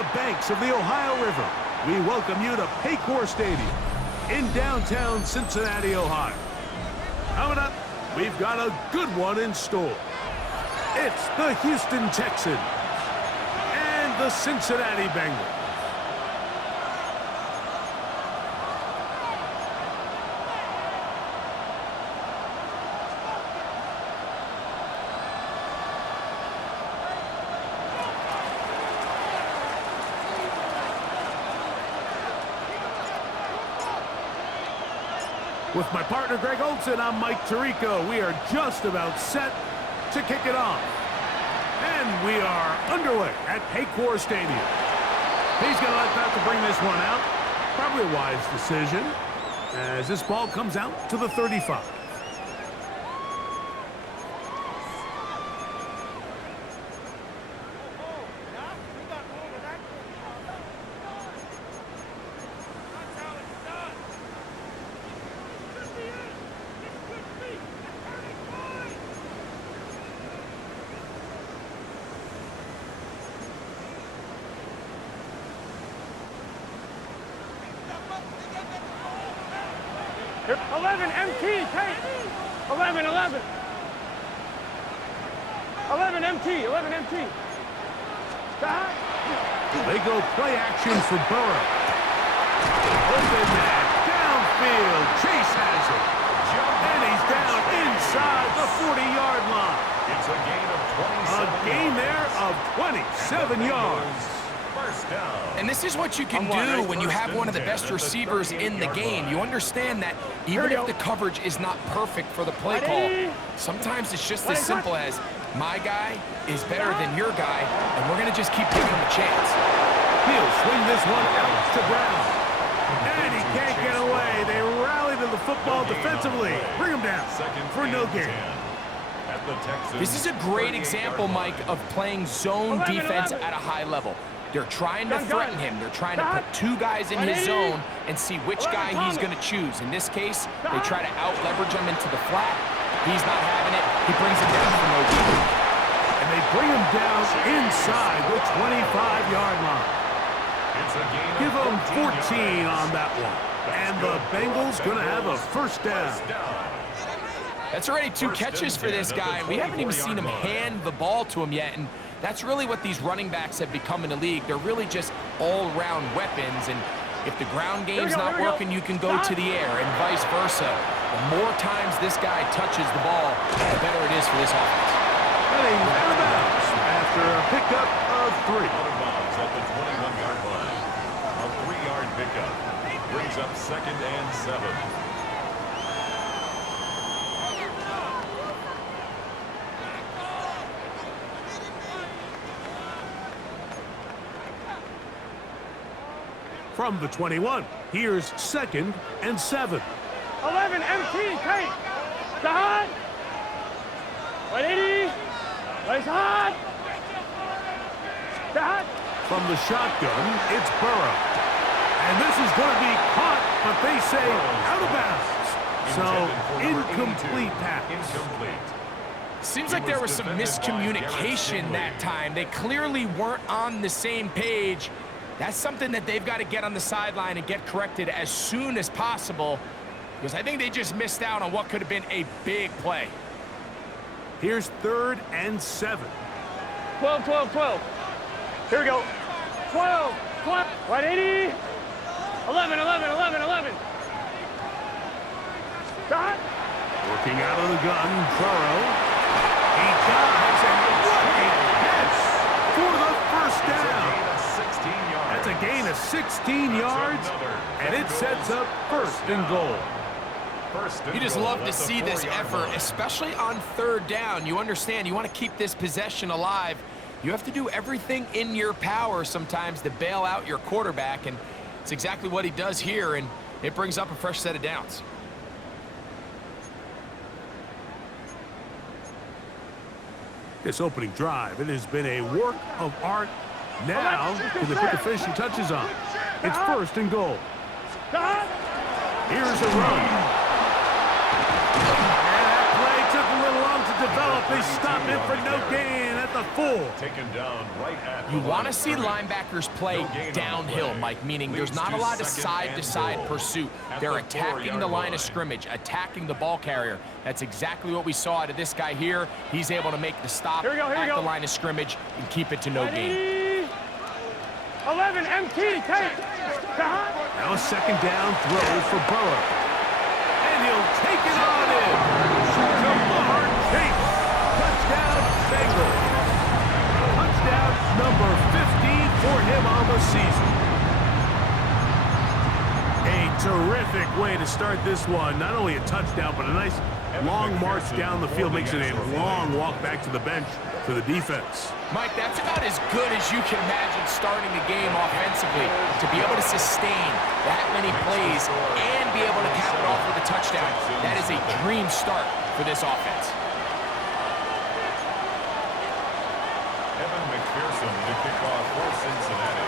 the banks of the Ohio River, we welcome you to Paycor Stadium in downtown Cincinnati, Ohio. Coming up, we've got a good one in store. It's the Houston Texans and the Cincinnati Bengals. With my partner, Greg Olson, I'm Mike Tirico. We are just about set to kick it off. And we are underway at Paycor Stadium. He's going to let that to bring this one out. Probably a wise decision as this ball comes out to the 35. Here, 11 MT, take. 11. 11 MT, 11 MT. Stop. They go play action for Burrow. Open man, downfield. Chase has it. And he's down inside the 40-yard line. It's a gain of 27. A gain there of 27 yards. First down. And this is what you can do when you have one of the best receivers in the game. You understand that even if the coverage is not perfect for the play call, sometimes it's just as simple as my guy is better than your guy, and we're going to just keep giving him a chance. He'll swing this one out to Brown. And he can't get away. They rally to the football defensively. Bring him down for no gain. This is a great example, Mike, of playing zone defense at a high level. They're trying to threaten him. They're trying to put two guys in his zone and see which guy he's going to choose. In this case, they try to out-leverage him into the flat. He's not having it. He brings him down for no gain. And they bring him down inside the 25-yard line. Give him 14 on that one. And the Bengals going to have a first down. That's already 2 catches for this guy. We haven't even seen him hand the ball to him yet. And that's really what these running backs have become in the league. They're really just all-round weapons. And if the ground game's not working, you can go to the air and vice versa. The more times this guy touches the ball, the better it is for this offense. Heading out of bounds after a pickup of 3. Out of bounds at the 21-yard line. A 3-yard pickup brings up 2nd and 7. From the 21, here's 2nd and 7. 11 MT, take. Stop. 180. Place hot. Stop. From the shotgun, it's Burrow. And this is going to be caught, but they say out of bounds. So, incomplete pass. Seems like there was some miscommunication that time. They clearly weren't on the same page. That's something that they've got to get on the sideline and get corrected as soon as possible, because I think they just missed out on what could have been a big play. Here's 3rd and 7. 12. Here we go. 12. 180. 11. Stop. Working out of the gun, Burrow. He dives, and what a catch for the first down. That's a gain of 16 yards, and it sets up 1st and goal. You just love to see this effort, especially on 3rd down. You understand, you want to keep this possession alive. You have to do everything in your power sometimes to bail out your quarterback, and it's exactly what he does here, and it brings up a fresh set of downs. This opening drive, it has been a work of art. Now, can they put the finishing touches on? It's 1st and goal. Here's a run. And that play took a little long to develop. They stop him for no gain at the 4. Taken down right at You want to see linebackers play downhill, Mike, meaning there's not a lot of side-to-side pursuit. They're attacking the line of scrimmage, attacking the ball carrier. That's exactly what we saw out of this guy here. He's able to make the stop at the line of scrimmage and keep it to no gain. 11 MT, take. Now a second down throw for Burrow. And he'll take it on in. Jamar Chase. Touchdown, Bengals. Touchdown number 15 for him on the season. A terrific way to start this one. Not only a touchdown, but a nice long march down the field. Makes it a long walk back to the bench for the defense. Mike, that's about as good as you can imagine starting a game offensively. To be able to sustain that many plays and be able to cap it off with a touchdown, that is a dream start for this offense. Evan McPherson to kick off for Cincinnati.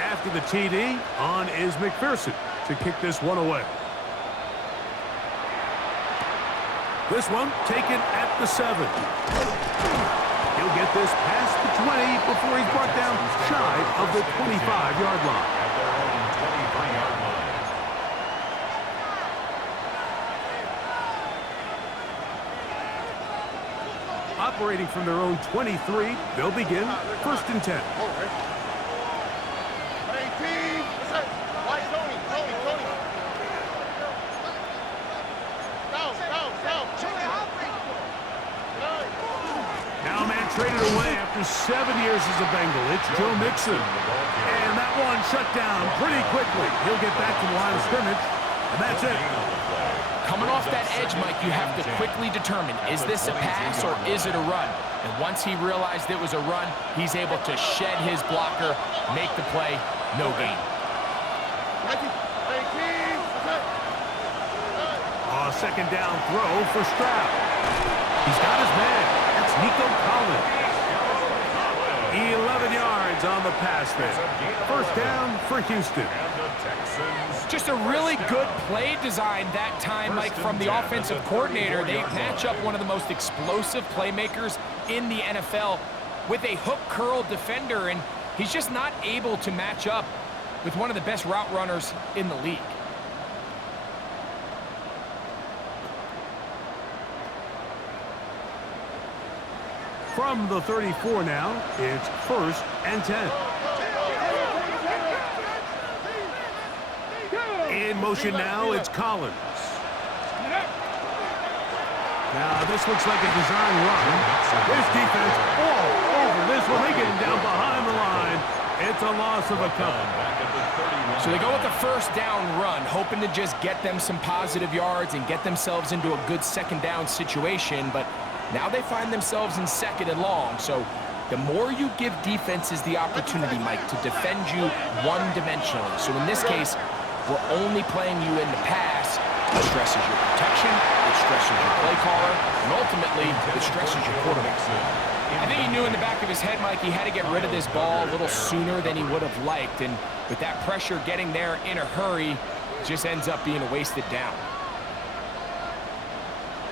After the TD, on is McPherson to kick this one away. This one taken at the 7. He'll get this past the 20 before he's brought down shy of the 25-yard line. At their own 23-yard line. Operating from their own 23, they'll begin 1st and 10. Now man traded away after 7 years as a Bengal. It's Joe Mixon. And that one shut down pretty quickly. He'll get back to the line of scrimmage, and that's it. Coming off that edge, Mike, you have to quickly determine, is this a pass or is it a run? And once he realized it was a run, he's able to shed his blocker, make the play, no gain. Second down throw for Stroud. He's got his man. That's Nico Collins. 11 yards on the pass there. First down for Houston. Just a really good play design that time, Mike, from the offensive coordinator. They match up one of the most explosive playmakers in the NFL with a hook curl defender, and he's just not able to match up with one of the best route runners in the league. From the 34 now, it's 1st and 10. In motion now, it's Collins. Now, this looks like a design run. This defense all over this one. They get him down behind the line. It's a loss of a couple. So they go with the first down run, hoping to just get them some positive yards and get themselves into a good second down situation, but now they find themselves in 2nd and long. So the more you give defenses the opportunity, Mike, to defend you one-dimensionally. So in this case, we're only playing you in the pass. It stresses your protection, it stresses your play caller, and ultimately, it stresses your quarterback. I think he knew in the back of his head, Mike, he had to get rid of this ball a little sooner than he would have liked. And with that pressure getting there in a hurry, it just ends up being a wasted down.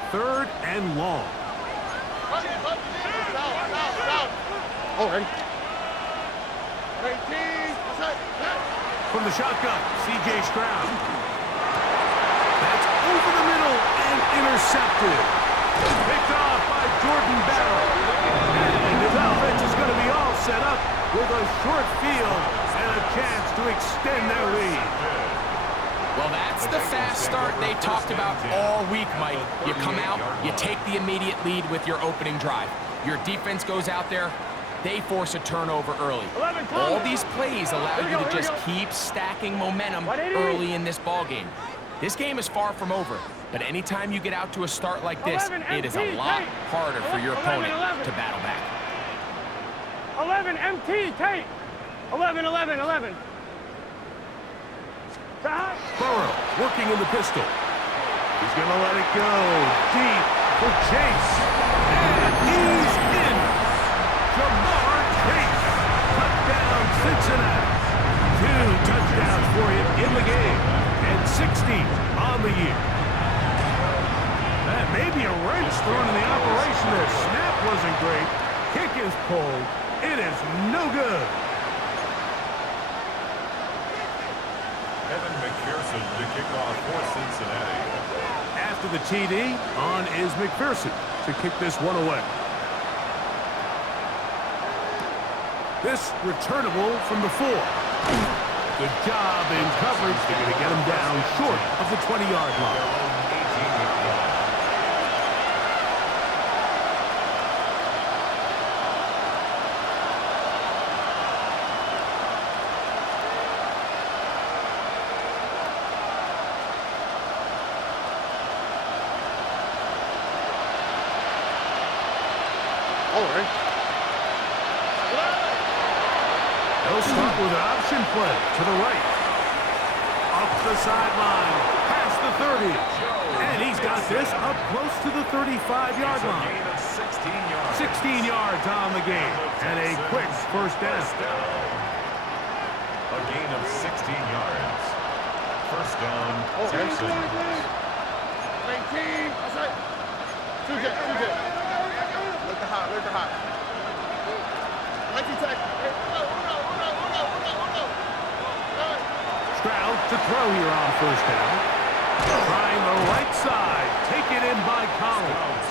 3rd and long. From the shotgun, C.J. Stroud. That's over the middle and intercepted. Picked off by Jordan Barrow. And his offense is going to be all set up with a short field and a chance to extend their lead. Well, that's the fast start they talked about all week, Mike. You come out, you take the immediate lead with your opening drive. Your defense goes out there, they force a turnover early. All these plays allow you to just keep stacking momentum early in this ball game. This game is far from over, but anytime you get out to a start like this, it is a lot harder for your opponent to battle back. 11 MT, take. 11. Burrow working in the pistol. He's going to let it go deep for Chase. And he's in. Jamar Chase. Touchdown, Cincinnati. 2 touchdowns for him in the game. And 60 on the year. That And maybe a wrench thrown in the operation there. Snap wasn't great. Kick is pulled. It is no good. Evan McPherson to kick off for Cincinnati. After the TD, on is McPherson to kick this one away. This returnable from the 4. Good job in coverage. They're going to get him down short of the 20-yard line. They'll start with an option play to the right. Up the sideline, past the 30. And he's got this up close to the 35-yard line. 16 yards on the game. And a quick first down. A gain of 16 yards. First down, Texans. 19. Too good. Look the hot. 19 tackle. Stroud to throw here on first down. Trying the right side. Taken in by Collins.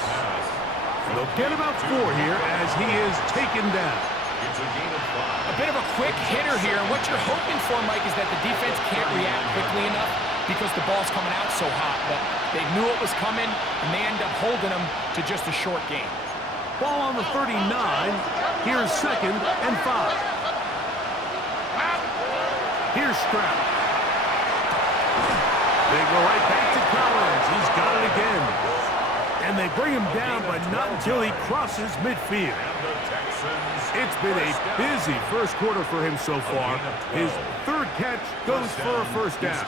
They'll get about 4 here as he is taken down. It's a gain of 5. A bit of a quick hitter here. And what you're hoping for, Mike, is that the defense can't react quickly enough because the ball's coming out so hot. But they knew it was coming, and they end up holding them to just a short game. Ball on the 39. Here's 2nd and 5. Here's Stroud. They go right back to Collins. He's got it again. And they bring him down, but not until he crosses midfield. It's been a busy first quarter for him so far. His 3rd catch goes for a first down.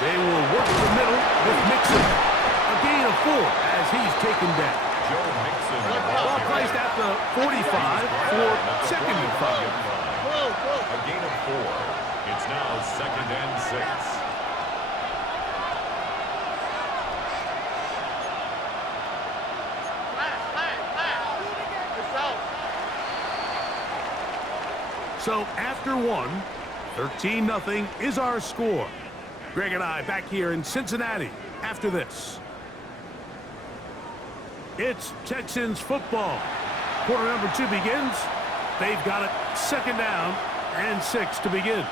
They will work the middle with Mixon. A gain of 4 as he's taken down. Joe Mixon. Ball placed at the 45 for 2nd and 5. A gain of 4. It's now 2nd and 6. So after 1, 13-0 is our score. Greg and I back here in Cincinnati after this. It's Texans football. Quarter number 2 begins. They've got it 2nd down and 6 to begin.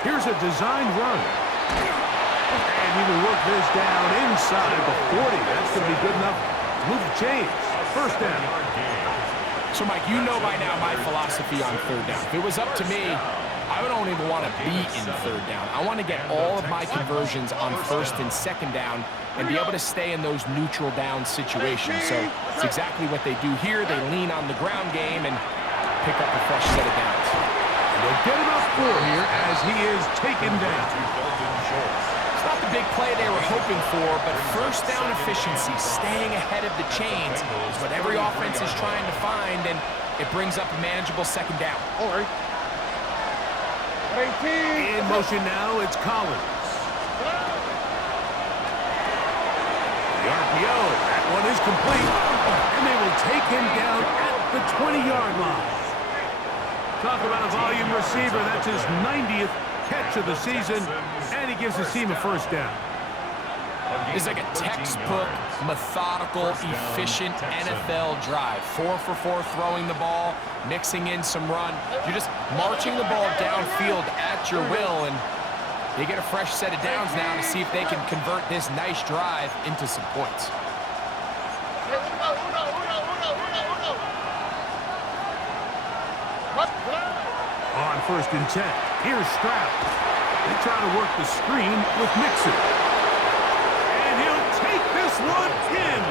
Here's a designed run. And he will work this down inside the 40. That's going to be good enough to move the chains. First down. So, Mike, you know by now my philosophy on 3rd down. If it was up to me, I don't even want to be in 3rd down. I want to get all of my conversions on 1st and 2nd down and be able to stay in those neutral down situations. So it's exactly what they do here. They lean on the ground game and pick up a fresh set of downs. They'll get about 4 here as he is taken down. It's not the big play they were hoping for, but first down efficiency, staying ahead of the chains, is what every offense is trying to find, and it brings up a manageable 2nd down. In motion now, it's Collins. The RPO, that one is complete, and they will take him down at the 20-yard line. Talk about a volume receiver. That's his 90th catch of the season, and he gives his team a first down. It's like a textbook, methodical, efficient NFL drive. 4 for 4 throwing the ball, mixing in some run. You're just marching the ball downfield at your will, and they get a fresh set of downs now to see if they can convert this nice drive into some points. On 1st and 10, here's Stroud. They try to work the screen with Mixon. And he'll take this one in.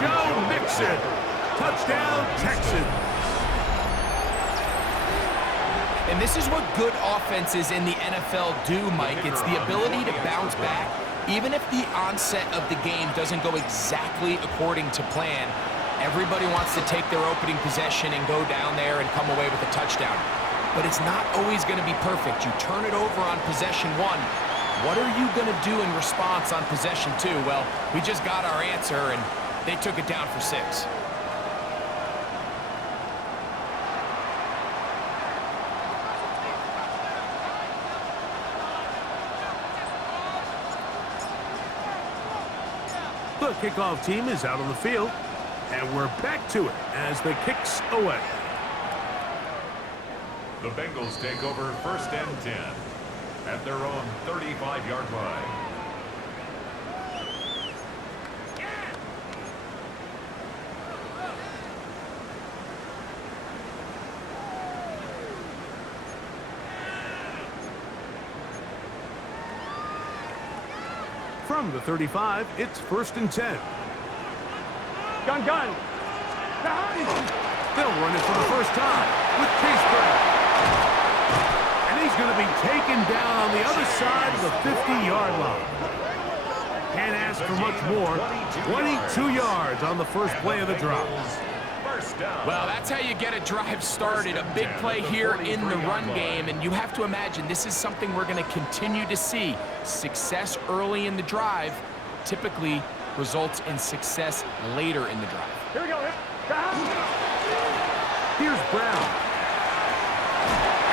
Joe Mixon. Touchdown, Texans. And this is what good offenses in the NFL do, Mike. It's the ability to bounce back, even if the onset of the game doesn't go exactly according to plan. Everybody wants to take their opening possession and go down there and come away with a touchdown. But it's not always going to be perfect. You turn it over on possession 1. What are you going to do in response on possession 2? Well, we just got our answer, and they took it down for 6. The kickoff team is out on the field, and we're back to it as the kick's away. The Bengals take over 1st and 10 at their own 35-yard line. From the 35, it's 1st and 10. Gun. They'll run it for the first time with Chase Brown. And he's going to be taken down on the other side of the 50-yard line. Can't ask for much more. 22 yards on the first play of the drive. Well, that's how you get a drive started. A big play here in the run game, and you have to imagine this is something we're going to continue to see. Success early in the drive typically results in success later in the drive. Here we go. Here's Brown.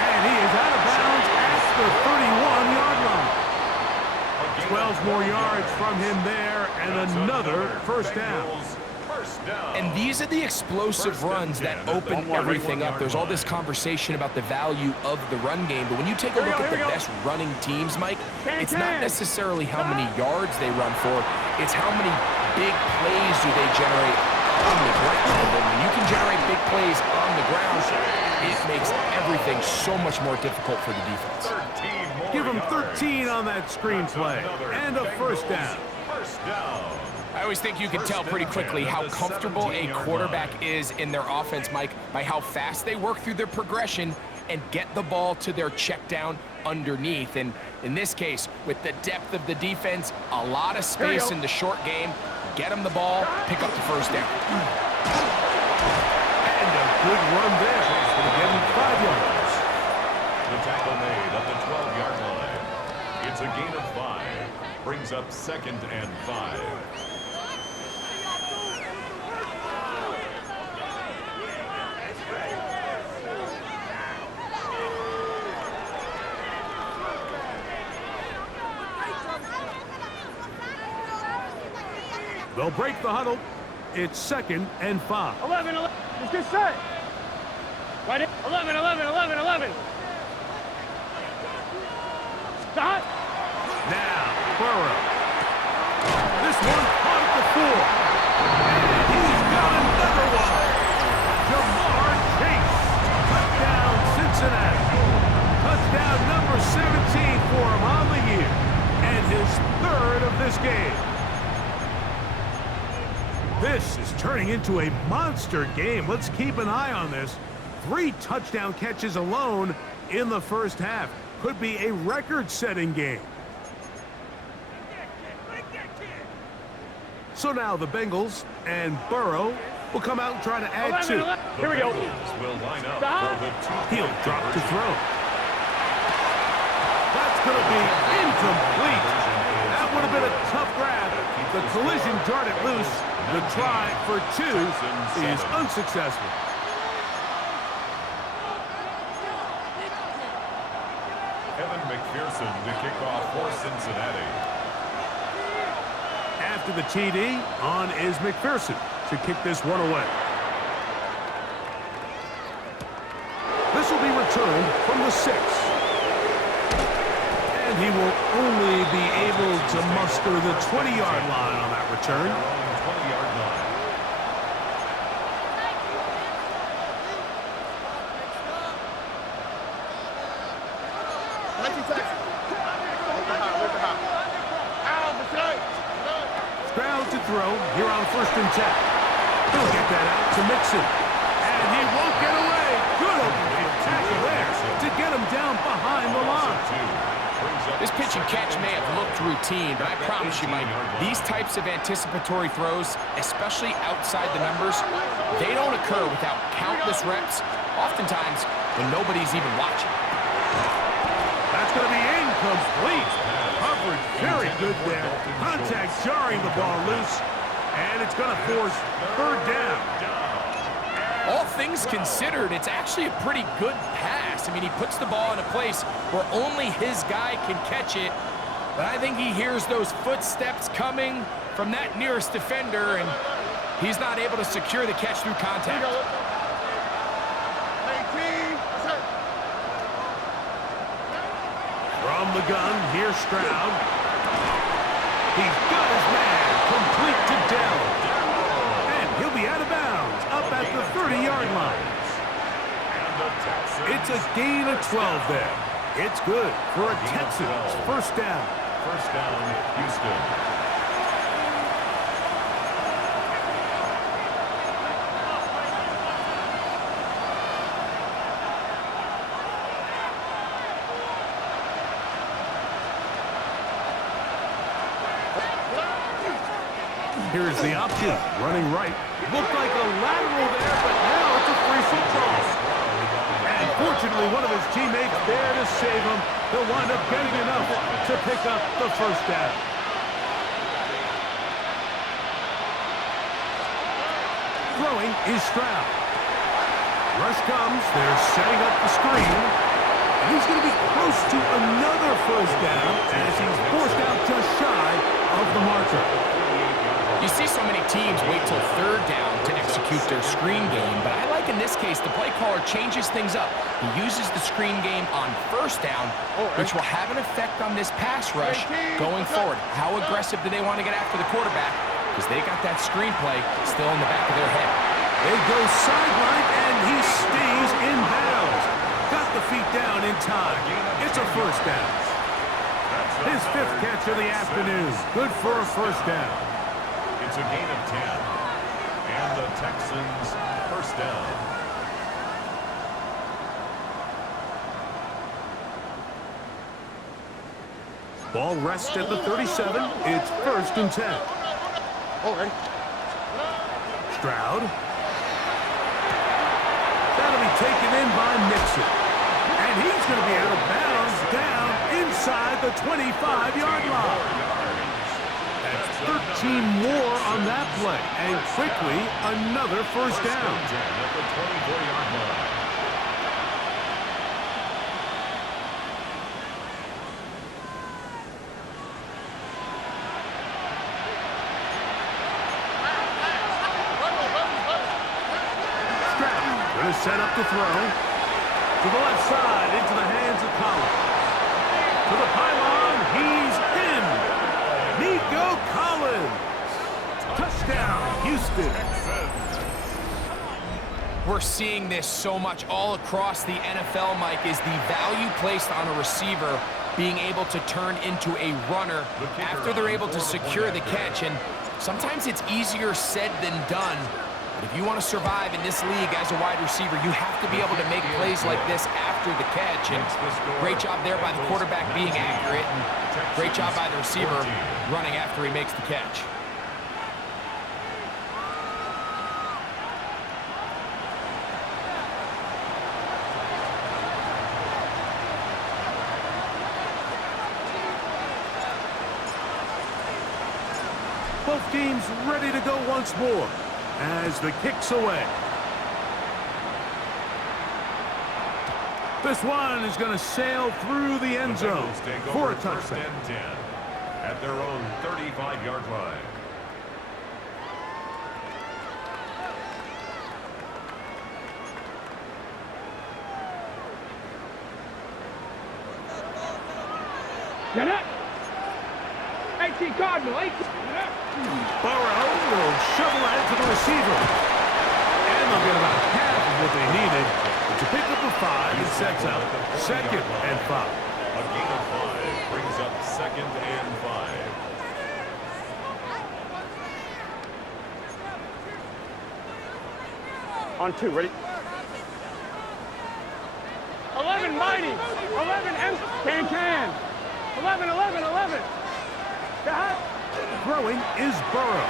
And he is out of bounds at the 31-yard line. 12 more yards from him there, and another first down. And these are the explosive runs that open everything up. There's all this conversation about the value of the run game, but when you take a look at the best running teams, Mike, it's not necessarily how many yards they run for, it's how many big plays do they generate on the ground. And when you can generate big plays on the ground, it makes everything so much more difficult for the defense. Give him 13 on that screen play, and a first down. I always think you can tell pretty quickly how comfortable a quarterback is in their offense, Mike, by how fast they work through their progression and get the ball to their check down underneath. And in this case, with the depth of the defense, a lot of space in the short game, get them the ball, pick up the first down. And a good run there. It's going to give him 5 yards. The tackle made at the 12-yard line. It's a gain of 5. Brings up 2nd and 5. They'll break the huddle. It's 2nd and 5. 11. Let's get set. Right in. 11. Stop. Now, Burrow. This one caught at the 4. And he's got another one. Jamar Chase. Touchdown, Cincinnati. Touchdown number 17 for him on the year. And his 3rd of this game. This is turning into a monster game. Let's keep an eye on this. 3 touchdown catches alone in the first half. Could be a record-setting game. So now the Bengals and Burrow will come out and try to add 2. Here we go. Will line up for the He'll drop to throw. That's going to be incomplete. That would have been a tough grab. The collision jarred it loose. The try for 2 is unsuccessful. Evan McPherson to kick off for Cincinnati. After the TD, on is McPherson to kick this one away. This will be returned from the 6. And he will only be able to muster the 20-yard line on that return. 20-yard line. Texans. throw here on 1st and 10. He'll get that out to Mixon. And he won't get away. Good open field tackle there to get him down behind the line. This pitch and catch may have looked routine, but I promise you, Mike, these types of anticipatory throws, especially outside the numbers, they don't occur without countless reps, oftentimes when nobody's even watching. That's going to be incomplete. Coverage very good there. Contact jarring the ball loose, and it's going to force 3rd down. All things considered, it's actually a pretty good pass. I mean, he puts the ball in a place where only his guy can catch it. But I think he hears those footsteps coming from that nearest defender, and he's not able to secure the catch through contact. From the gun, here's Stroud. He's got his man complete to Dell. And he'll be out of bounds up at the 30-yard line. It's a gain of 12 there. It's good for a Texans 1st down. 1st down, Houston. Here's the option, running right. Looked like a lateral there, but now it's a free football. And fortunately, one of his teammates there to save him. He'll wind up getting enough to pick up the 1st down. Throwing is Stroud. Rush comes, they're setting up the screen. And he's going to be close to another 1st down as he's forced out just shy of the marker. You see so many teams wait till 3rd down to execute their screen game, but I like in this case the play caller changes things up. He uses the screen game on 1st down, which will have an effect on this pass rush going forward. How aggressive do they want to get after the quarterback? Because they got that screen play still in the back of their head. They go sideline, and he stays in bounds. Got the feet down in time. It's a 1st down. His 5th catch of the afternoon. Good for a 1st down. It's a gain of 10. And the Texans 1st down. Ball rests at the 37. It's 1st and 10. Stroud. That'll be taken in by Mixon. And he's going to be out of bounds down inside the 25-yard line. 13 more on that play, and quickly another 1st down. At the 24-yard line. Stroud going to set up to throw to the left side into the hands of Collins. To the pylon, he's in. Nico Collins. Touchdown, Houston. We're seeing this so much all across the NFL, Mike, is the value placed on a receiver being able to turn into a runner after they're able to secure the catch. And sometimes it's easier said than done. But if you want to survive in this league as a wide receiver, you have to be able to make plays like this after the catch. And great job there by the quarterback being accurate, and great job by the receiver running after he makes the catch. Both teams ready to go once more as the kick's away. This one is going to sail through the end zone for a touchdown. At their own 35-yard line. Get up! 18 Cardinal, 18. Burrow will shovel that to the receiver. And they'll get about half of what they needed to pick up a 5 and sets up 2nd and 5. A gain of 5 brings up 2nd and 5. On 2, ready? 11, mighty. 11, can. 11. Got. Throwing is Burrow.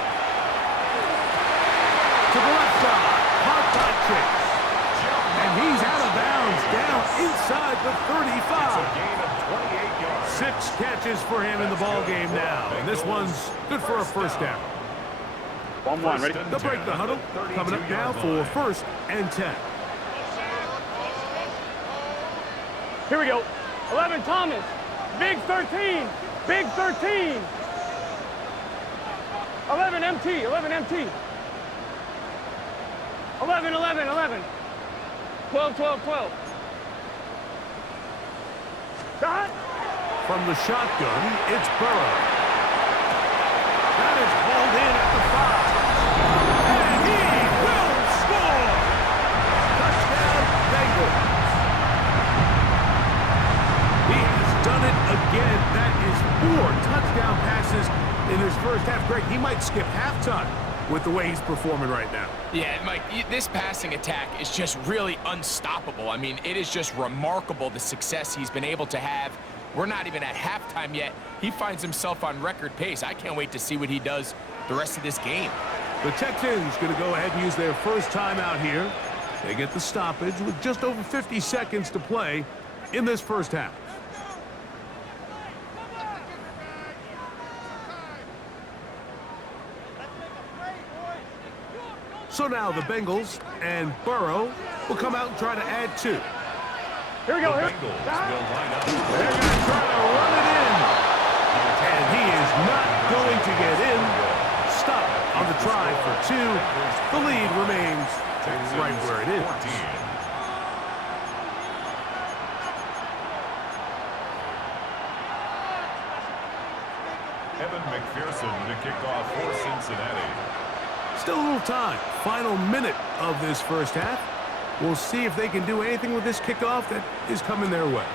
To the left side. Hot chase. And he's out of bounds down inside the 35. Gain of 28 yards. 6 catches for him in the ball game now. And this one's good for a first down. 1-1, ready? They'll break the huddle. Coming up now for 1st and 10. Here we go. 11, Thomas. Big 13. 11, MT. 11. 12. Got. From the shotgun, it's Burrow. That is hauled in at the 5. And he will score! Touchdown, Bengals. He has done it again. That is 4 touchdown passes in his first half. Greg, he might skip halftime with the way he's performing right now. Yeah, Mike, this passing attack is just really unstoppable. I mean, it is just remarkable the success he's been able to have. We're not even at halftime yet. He finds himself on record pace. I can't wait to see what he does the rest of this game. The Texans going to go ahead and use their first timeout here. They get the stoppage with just over 50 seconds to play in this first half. So now the Bengals and Burrow will come out and try to add 2. Here we go. The Here. Bengals will line up. They're going to try to run it in. And he is not going to get in. Stop on the try for 2. The lead remains right where it is. 14. Evan McPherson to kick off for Cincinnati. Still a little time. Final minute of this first half. We'll see if they can do anything with this kickoff that is coming their way.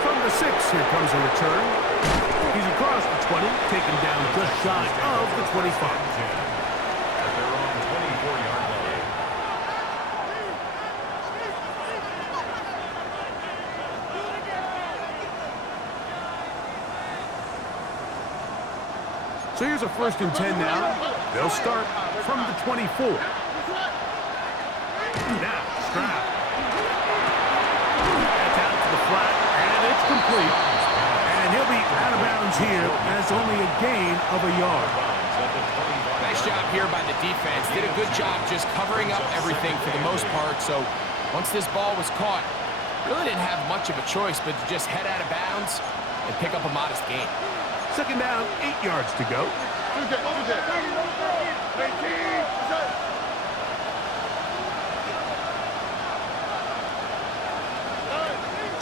From the 6, here comes a return. He's across the 20, taken down just shy of the 25. At their own 24-yard line. So here's a 1st and 10 now. They'll start from the 24. Now, Stroud. That's out to the flat, and it's complete. And he'll be out of bounds here. That's only a gain of a yard. Nice job here by the defense. Did a good job just covering up everything for the most part. So once this ball was caught, really didn't have much of a choice but to just head out of bounds and pick up a modest gain. 2nd down, 8 yards to go.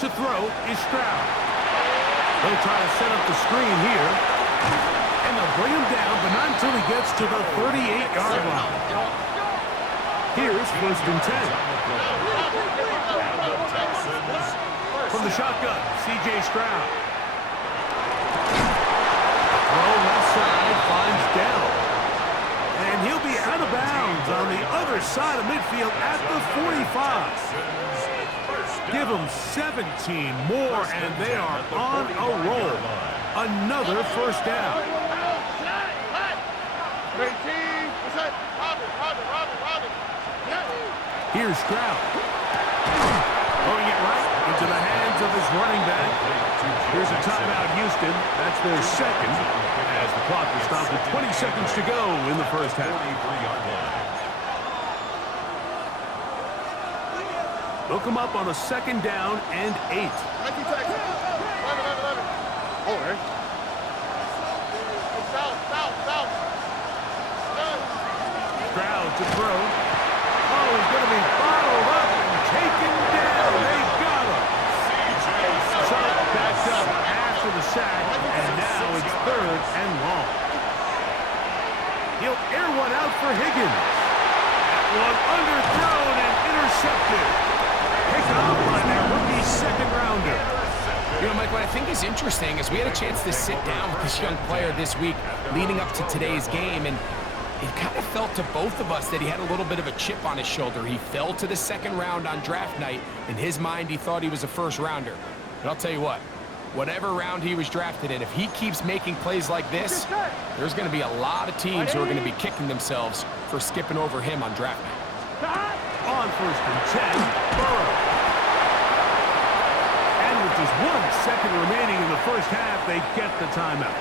To throw is Stroud. They'll try to set up the screen here. And they'll bring him down, but not until he gets to the 38-yard line. Here's 1st and 10. From the shotgun, C.J. Stroud. Throw left side, finds down. And he'll be out of bounds on the other side of midfield at the 45. Give them 17 more, and they are on a roll. Another first down. Here's Stroud. Throwing it right into the hands of his running back. Here's a timeout, Houston. That's their 2nd, as the clock is stopped with 20 seconds to go in the first half. 43-yard line. They'll come up on a 2nd down and 8. Stroud to throw. Oh, he's going to be bottled up and taken down. They got him. Sharp backed up after the sack, and now it's 3rd and long. He'll air one out for Higgins. That one underthrown and intercepted. Picked up by their rookie 2nd rounder. You know, Mike, what I think is interesting is we had a chance to sit down with this young player this week leading up to today's game, and it kind of felt to both of us that he had a little bit of a chip on his shoulder. He fell to the second round on draft night. In his mind, he thought he was a first rounder. But I'll tell you what, whatever round he was drafted in, if he keeps making plays like this, there's going to be a lot of teams who are going to be kicking themselves for skipping over him on draft night. On 1st and 10, Burrow. And with just 1 second remaining in the first half, they get the timeout.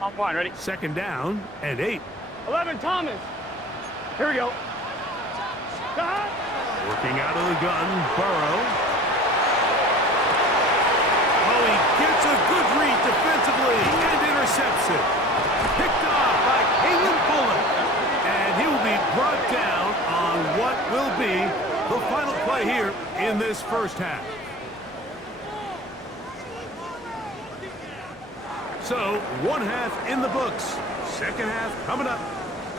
On one, ready? 2nd down and 8. 11, Thomas. Here we go. Working out of the gun, Burrow. Oh, he gets a good read defensively and intercepts it. Picked off by Kalen Bullock. And he will be brought down on what will be the final play here in this first half. So, 1 half in the books. 2nd half coming up.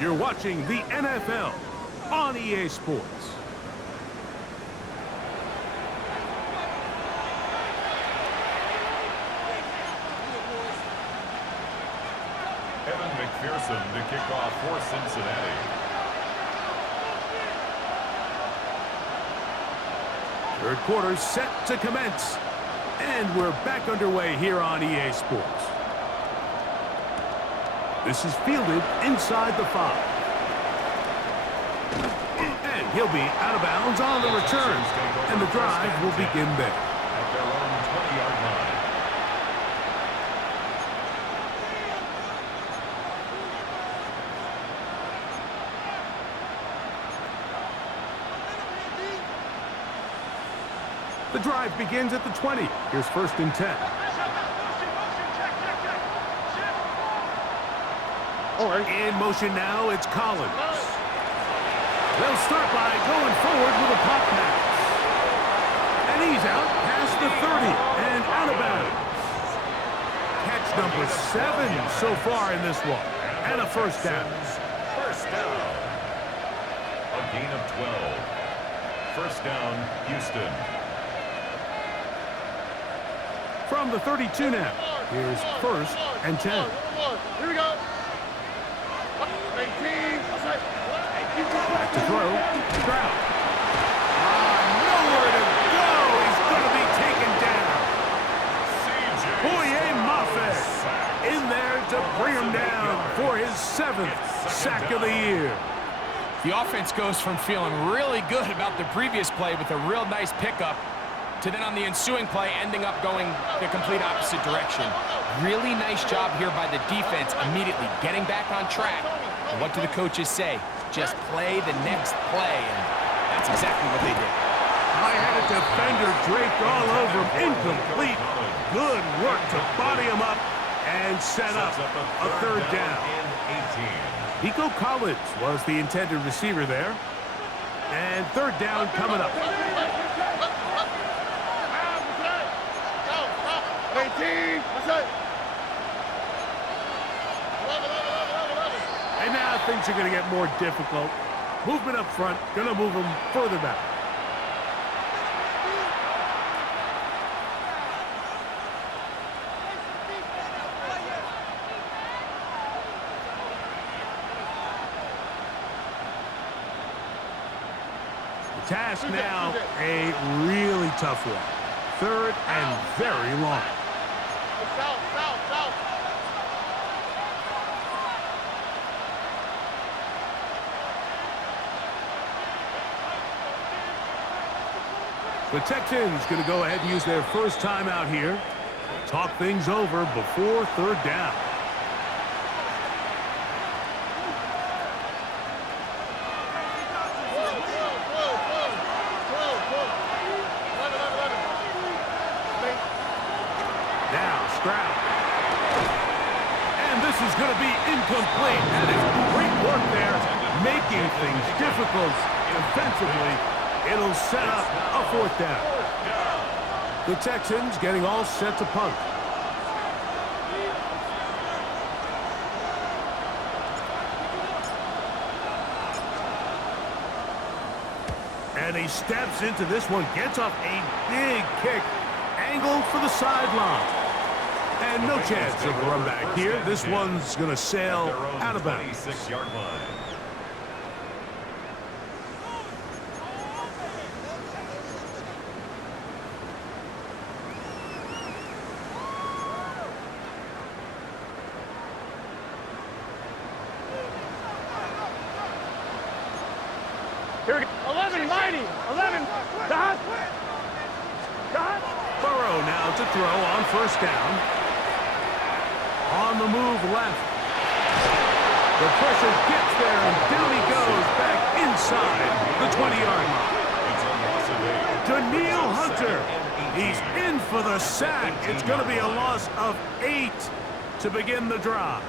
You're watching the NFL on EA Sports. Evan McPherson to kick off for Cincinnati. Third quarter set to commence. And we're back underway here on EA Sports. This is fielded inside the 5. And he'll be out of bounds on the return. And the drive will begin there. At their own 20-yard line. The drive begins at the 20. Here's 1st and 10. In motion now, it's Collins. They'll start by going forward with a pop pass. And he's out past the 30 and out of bounds. Catch number 7 so far in this one. And a first down. First down. A gain of 12. First down, Houston. From the 32 now, here's 1st and 10. Here we go. 18. Back to throw. Stroud. Nowhere to go. He's going to be taken down. Boye Mafe in there to bring him down for his 7th sack of the year. The offense goes from feeling really good about the previous play with a real nice pickup to then on the ensuing play ending up going the complete opposite direction. Really nice job here by the defense immediately getting back on track. And what do the coaches say? Just play the next play, and that's exactly what they did. I had a defender draped all over him. Incomplete. Good work to body him up and set up a 3rd down. Nico Collins was the intended receiver there. And 3rd down coming up. 18. That's it. And now things are going to get more difficult. Movement up front, going to move them further back. The task now, a really tough one. 3rd and very long. South. The Texans going to go ahead and use their first timeout here. Talk things over before 3rd down. Now Stroud. And this is going to be incomplete. That is great work there, making things difficult defensively. It'll set up a 4th down. The Texans getting all set to punt. And he steps into this one, gets off a big kick, angled for the sideline. And no chance of a run back here. This one's going to sail out of bounds. 26-yard line. Here we go. 11, mighty. 11. Dot. Dot. Burrow now to throw on first down. On the move left. The pressure gets there, and down he goes back inside the 20-yard line. Daniil Hunter, he's in for the sack. It's going to be a loss of 8 to begin the drive.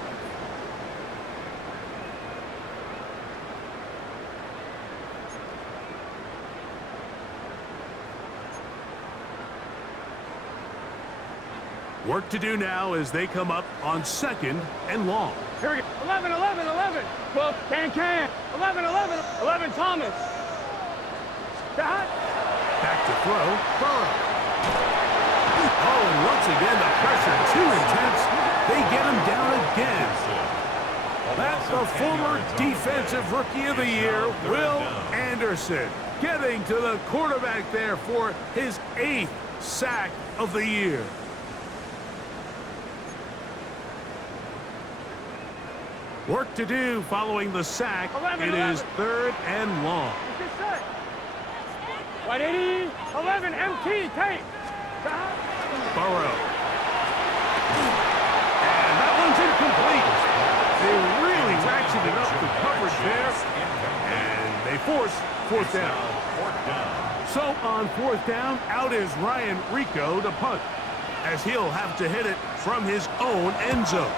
Work to do now as they come up on 2nd and long. Here we go. 11, 11, 11. 12, can. 11, 11, 11, Thomas. Dot. Back to throw, Burrow. Oh, and once again, the pressure too intense. They get him down again. That's the former Defensive Rookie of the Year, Will Anderson, getting to the quarterback there for his 8th sack of the year. Work to do following the sack. 11, It is 3rd and long. Get set. White 80. 11, MT. Take. Dot. Burrow. And that one's incomplete. They really ratcheted up the coverage there. And they force 4th down. So on 4th down, out is Ryan Rico to punt, as he'll have to hit it from his own end zone.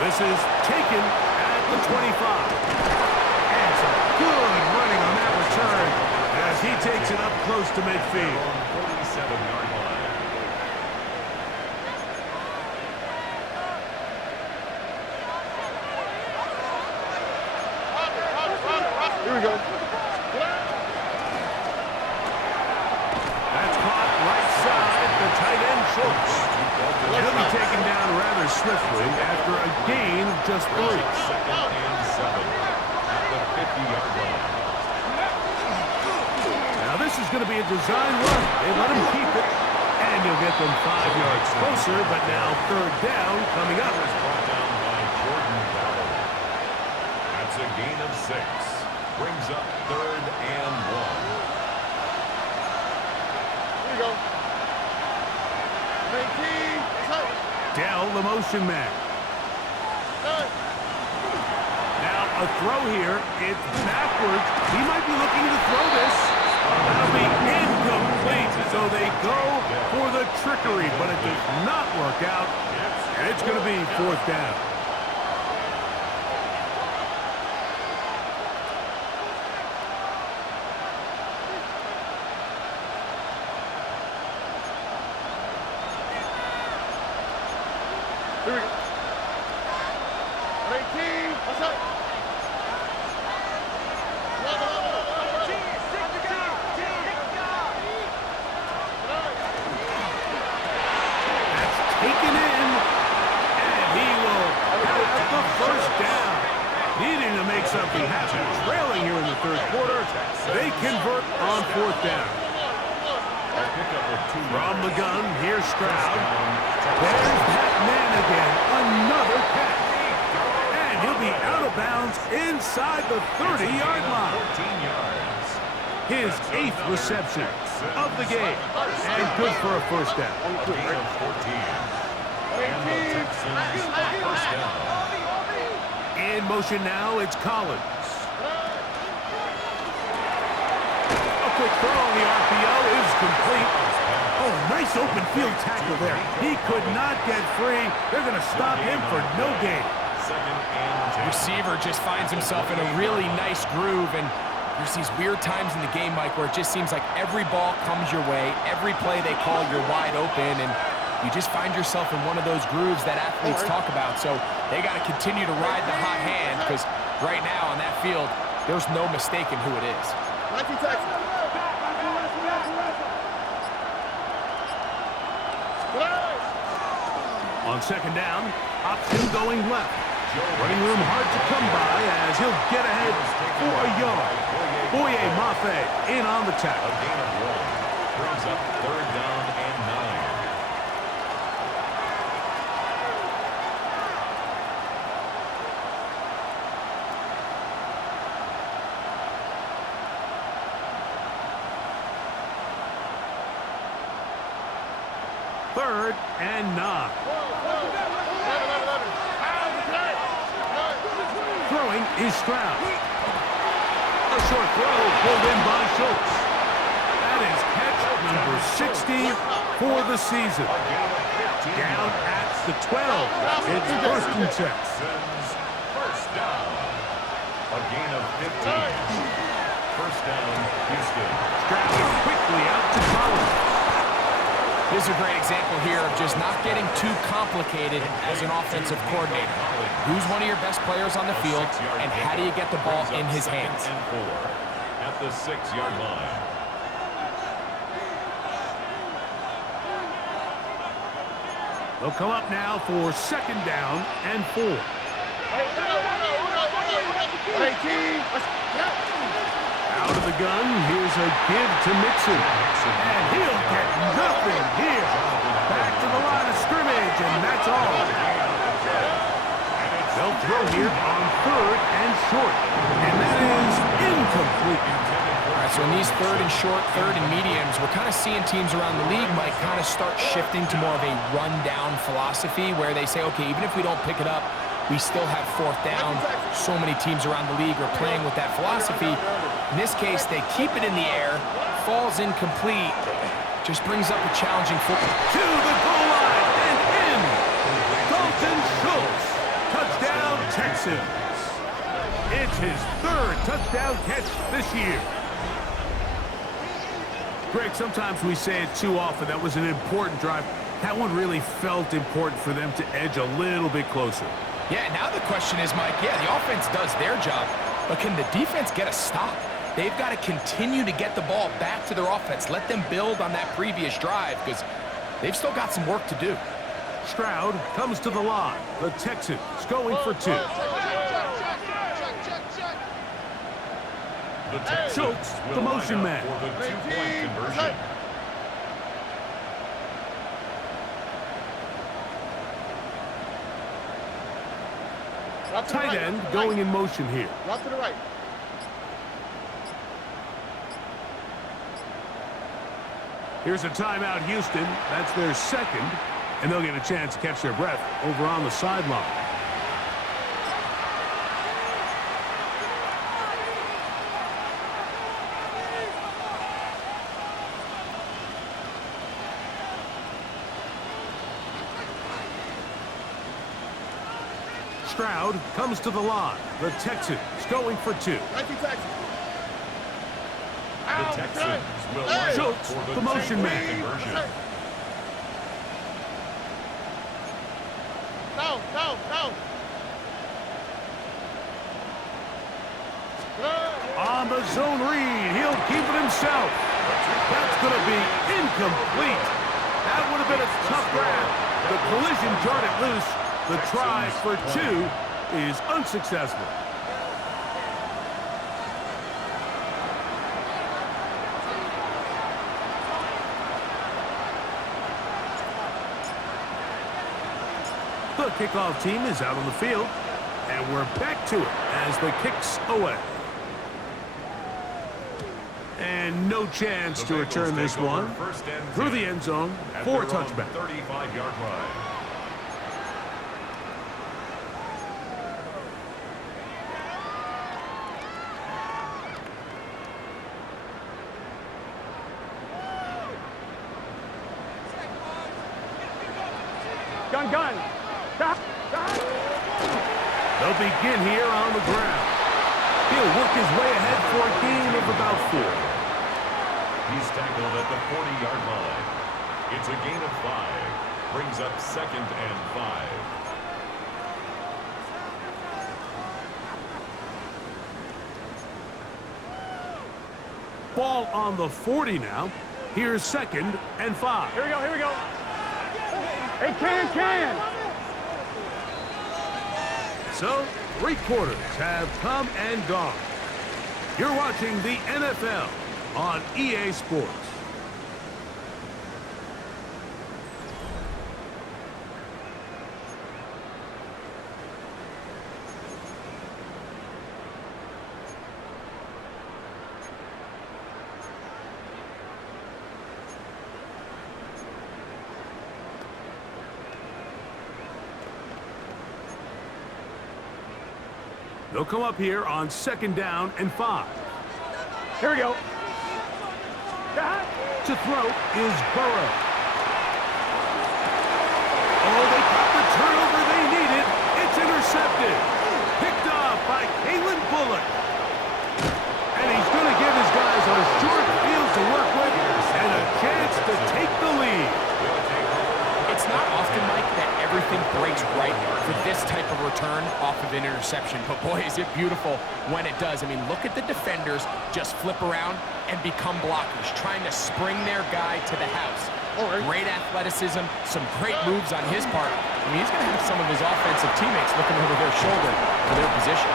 This is taken at the 25. And some good running on that return as he takes it up close to midfield. 47-yard line. Here we go. That's caught right side, the tight end Schultz. He'll be taken down rather swiftly after a gain of just 3. 2nd and 7 at the 50-yard line. Now this is going to be a design run. They let him keep it, and he'll get them 5 yards closer, but now 3rd down coming up. Brought down by Jordan Battle. That's a gain of 6. Brings up 3rd and 1. Here we go. 19. Dell, the motion man. Now a throw here. It's backwards. He might be looking to throw this. That'll be incomplete. So they go for the trickery, but it does not work out. And it's going to be 4th down. Here we go. 18. What's up? That's taken in, and he will have the 1st down. Needing to make something happen. Trailing here in the 3rd quarter. They convert on 4th down. From the gun, here's Stroud. There's that man again. Another catch. And he'll be out of bounds inside the 30-yard line. 14 yards. His 8th reception of the game. And good for a 1st down. Gain of 14. And the Texans 1st down. In motion now, it's Collins. A quick throw on the RPO is complete. Oh, nice open field tackle there. He could not get free. They're going to stop him for no gain. 2nd and 10. Receiver just finds himself in a really nice groove, and there's these weird times in the game, Mike, where it just seems like every ball comes your way, every play they call, you're wide open, and you just find yourself in one of those grooves that athletes talk about. So they got to continue to ride the hot hand because right now on that field, there's no mistaking who it is. On second down, option going left. Running room hard to come by as he'll get ahead for a yard. Boye Mafe in on the tackle. A gain of 1 brings up 3rd down and 9. Third and 9. Throwing is Stroud. A short throw pulled in by Schultz. That is catch number 60 for the season. Down at the 12. It's 1st and 10. First down. A gain of 15. First down, Houston. Stroud quickly out to Collins. This is a great example here of just not getting too complicated as an offensive coordinator. Who's one of your best players on the field, and how do you get the ball in his hands? And 4 at the 6-yard line. They'll come up now for 2nd down and 4. Out of the gun, here's a give to Mixon. And he'll get nothing here. Back to the line of scrimmage, and that's all. They'll throw here on 3rd and short. And that is incomplete. All right, so in these 3rd and short, 3rd and mediums, we're kind of seeing teams around the league might kind of start shifting to more of a run-down philosophy where they say, okay, even if we don't pick it up, we still have 4th down. So many teams around the league are playing with that philosophy. In this case, they keep it in the air, falls incomplete, just brings up a challenging football. To the goal line and in. Dalton Schultz. Touchdown, Texans. It's his 3rd touchdown catch this year. Greg, sometimes we say it too often. That was an important drive. That one really felt important for them to edge a little bit closer. Yeah, now the question is, Mike, yeah, the offense does their job, but can the defense get a stop? They've got to continue to get the ball back to their offense. Let them build on that previous drive because they've still got some work to do. Stroud comes to the line. The Texans going for 2. The Texans Schultz, will the motion line man. up for the 2-point conversion. Tight end going in motion here. Route to the right. Here's a timeout, Houston. That's their 2nd, and they'll get a chance to catch their breath over on the sideline. Stroud comes to the line. The Texans going for 2. The Texans will line up Schultz, for the motion 2-point man. conversion. No. On the zone read, he'll keep it himself. That's going to be incomplete. That would have been a tough grab. The collision jarred it loose. The try for 2 is unsuccessful. The kickoff team is out on the field, and we're back to it as the kick's away. And no chance to return this one through the end zone for a touchback. 35-yard line. Gun. They'll begin here on the ground. He'll work his way ahead for a gain of about 4. He's tackled at the 40-yard line. It's a gain of 5. brings up 2nd and 5. Ball on the 40 now. Here's 2nd and 5. Here we go, here we go. Hey, can. So, 3 quarters have come and gone. You're watching the NFL on EA Sports. They'll come up here on 2nd down and 5. Here we go. To throw is Burrow. Oh, they got the turnover they needed. It's intercepted. Picked off by Kalen Bullock. And he's going to give his guys a short field to work with and a chance to take the lead. It's not often, Mike, that everything breaks right for this type of return off of an interception. But, boy, is it beautiful when it does. I mean, look at the defenders just flip around and become blockers, trying to spring their guy to the house. Great athleticism, some great moves on his part. I mean, he's going to have some of his offensive teammates looking over their shoulder for their position.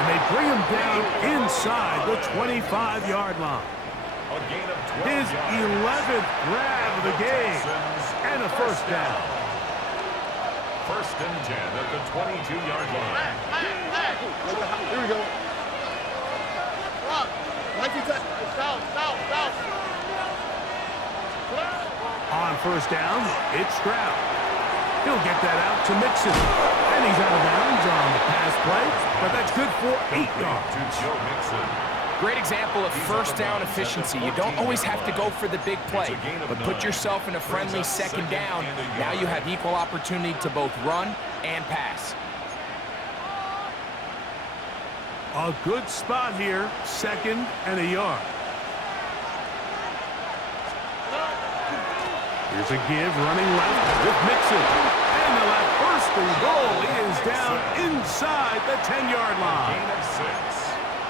And they bring him down inside the 25-yard line. His 11th grab of the game. And a first down. 1st and 10 at the 22-yard line. Here we go. On 1st down, it's Stroud. He'll get that out to Mixon. And he's out of bounds on the pass play, but that's good for 8 yards. To Joe Mixon. Great example of 1st down efficiency. You don't always have to go for the big play, but put yourself in a friendly 2nd down. Now you have equal opportunity to both run and pass. A good spot here, 2nd and a yard. Here's a give running left with Mixon. And the left first and goal is down inside the 10-yard line. Gain of 6.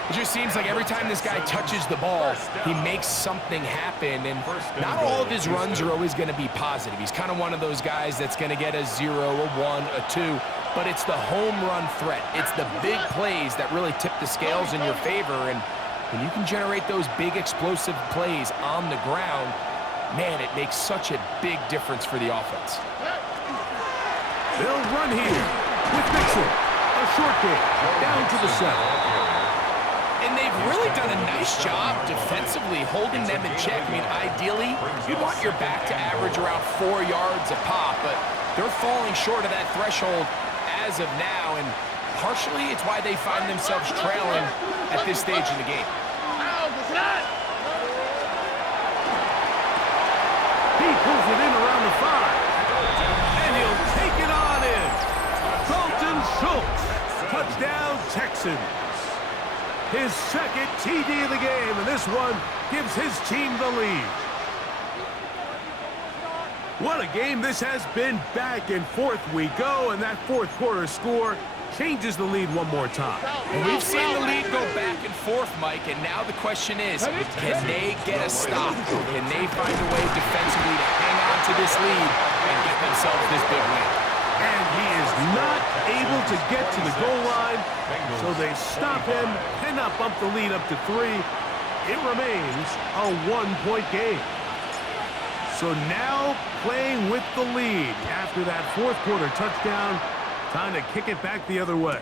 It just seems like every time this guy touches the ball, he makes something happen, and not all of his runs are always going to be positive. He's kind of one of those guys that's going to get a 0, a 1, a 2, but it's the home run threat. It's the big plays that really tip the scales in your favor, and when you can generate those big explosive plays on the ground, man, it makes such a big difference for the offense. They'll run here with Mixon. A short game down to the 7. And they've really done a nice job defensively holding them in check. I mean, ideally, you'd want your back to average around 4 yards a pop, but they're falling short of that threshold as of now, and partially it's why they find themselves trailing at this stage in the game. He pulls it in around the 5, and he'll take it on in. Dalton Schultz, touchdown Texans. His 2nd TD of the game, and this one gives his team the lead. What a game this has been. Back and forth we go, and that 4th quarter score changes the lead one more time. And we've seen the lead go back and forth, Mike, and now the question is, can they get a stop? Can they find a way defensively to hang on to this lead and get themselves this big win? And he is not able to get to the goal line, so they stop him, cannot bump the lead up to 3. It remains a 1-point game. So now playing with the lead after that 4th quarter touchdown, time to kick it back the other way.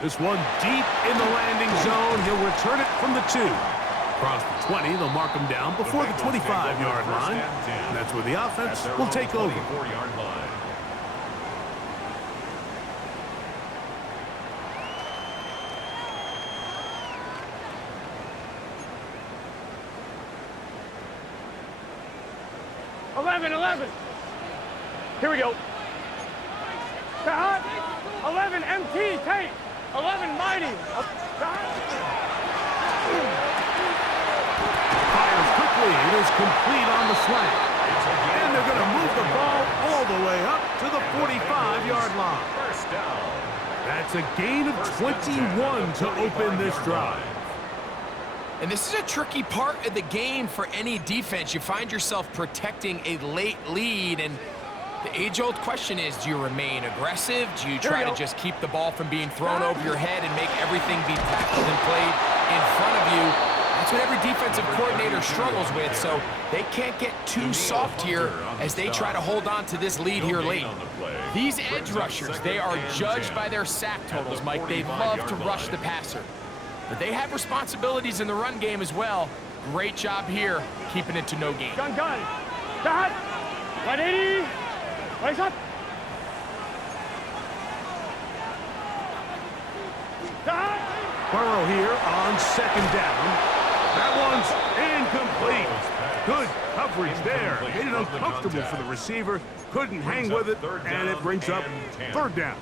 This one deep in the landing zone. He'll return it from the 2. Across the 20, they'll mark him down before the 25-yard line. And that's where the offense will take over. 24-yard line. Here we go. 11 MT, Tate. 11 Mighty. Fires quickly. It is complete on the slant. And they're going to move the ball the way up to the 45-yard line. First down. That's a gain of 21 to open this drive. And this is a tricky part of the game for any defense. You find yourself protecting a late lead, and the age-old question is, do you remain aggressive? Do you try to just keep the ball from being thrown over your head and make everything be tackled and played in front of you? That's what every defensive coordinator struggles with, so they can't get too soft here as they try to hold on to this lead here late. These edge rushers, they are judged by their sack totals, Mike. They love to rush the passer. But they have responsibilities in the run game as well. Great job here, keeping it to no gain. Gun. Dot. 180. Raise up. Dot. Burrow here on second down. That one's incomplete. Good coverage there. Made it uncomfortable for the receiver. Couldn't hang with it, and it brings up third down.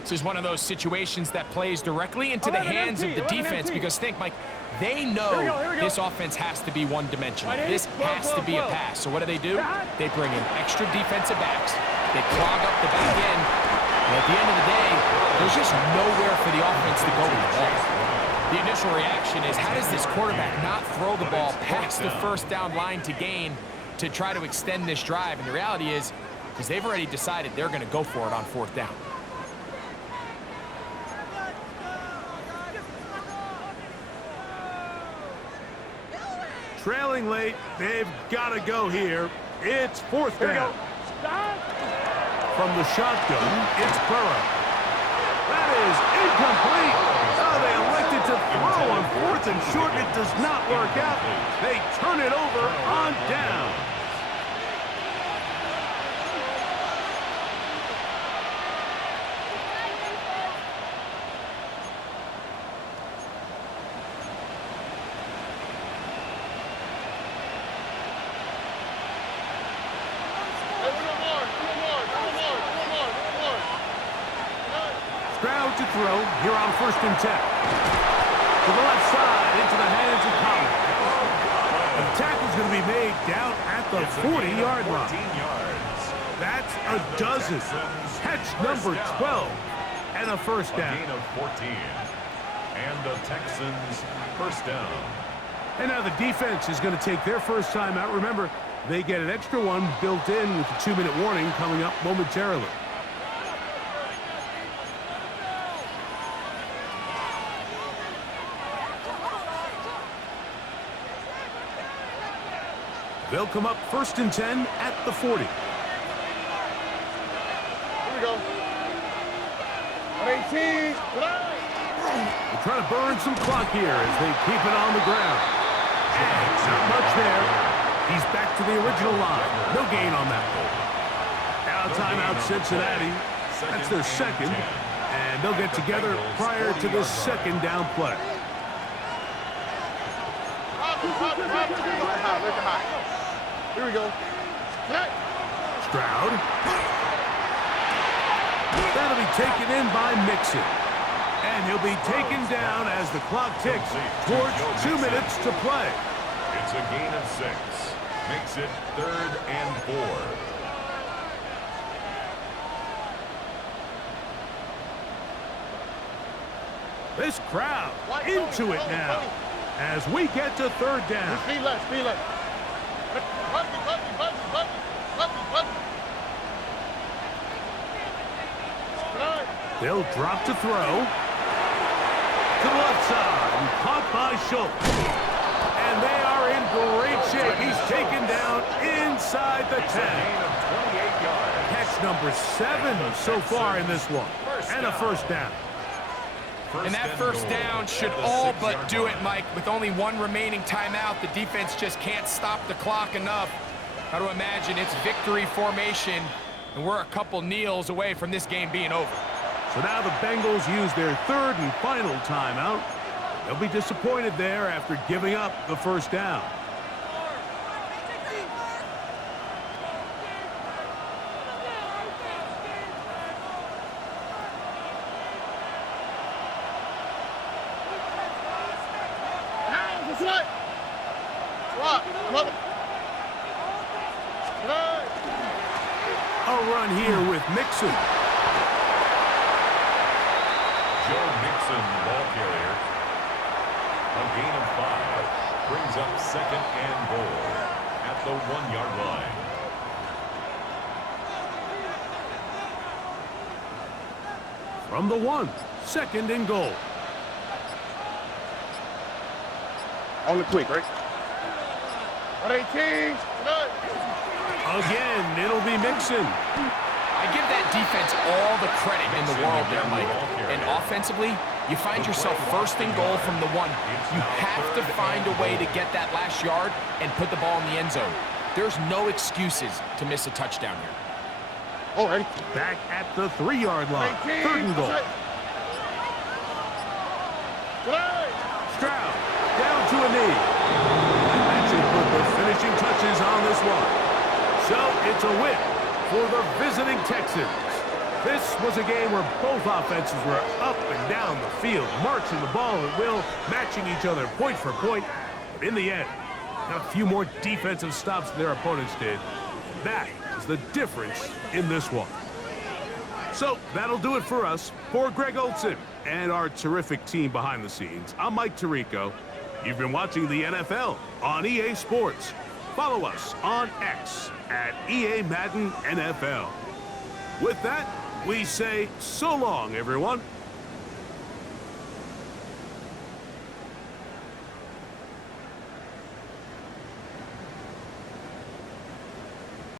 This is one of those situations that plays directly into the hands of the defense because think, Mike, they know this offense has to be one-dimensional. This has to be a pass. So what do? They bring in extra defensive backs. They clog up the back end. And at the end of the day, there's just nowhere for the offense to go with the ball. The initial reaction is, how does this quarterback not throw the ball past the first down line to gain to try to extend this drive? And the reality is, because they've already decided they're going to go for it on fourth down. Trailing late, they've got to go here. It's fourth down. From the shotgun, it's Burrow. That is incomplete. Oh, they elected to throw on fourth and short. It does not work out. They turn it over on down. Stroud to throw here on 1st and 10. To the left side, into the hands of Collins. The tackle's going to be made down at the 40-yard line. That's a dozen. Catch number 12 and a first down. A gain of 14. And the Texans first down. And now the defense is going to take their first time out. Remember, they get an extra one built in with the 2-minute warning coming up momentarily. They'll come up 1st and 10 at the 40. Here we go. 18. They're trying to burn some clock here as they keep it on the ground. And not much there. He's back to the original line. No gain on that one. Now timeout Cincinnati. That's their second. And they'll get together prior to the second down play. Here we go. Stroud. That'll be taken in by Mixon. And he'll be taken down as the clock ticks towards 2 minutes to play. It's a gain of 6. Makes it 3rd and 4. This crowd into it now as we get to 3rd down. Speed left. They'll drop to throw. To the left side, and caught by Schultz. And they are in great shape. He's taken down inside the 10. Catch number 7 so far in this one. And a first down. And that first down should all but do it, Mike. With only one remaining timeout, the defense just can't stop the clock enough. Got to imagine it's victory formation, and we're a couple kneels away from this game being over. So now the Bengals use their 3rd and final timeout. They'll be disappointed there after giving up the first down. A run here with Mixon. Joe Mixon, the ball carrier. A gain of 5 brings up second and goal at the 1-yard line. From the 1, second and goal. On the quick, right? 118. Again, it'll be Mixon. I give that defense all the credit in the world there, Mike. And offensively, you find yourself first and goal from the 1. You have to find a way to get that last yard and put the ball in the end zone. There's no excuses to miss a touchdown here. All right. Back at the 3-yard line. Third and goal. Stroud down to a knee. And that should put the finishing touches on this one. So it's a win for the visiting Texans. This was a game where both offenses were up and down the field, marching the ball at will, matching each other point for point. But in the end, got a few more defensive stops than their opponents did. That is the difference in this one. So that'll do it for us. For Greg Olson and our terrific team behind the scenes, I'm Mike Tirico. You've been watching the NFL on EA Sports. Follow us on X at EA Madden NFL. With that, we say so long, everyone.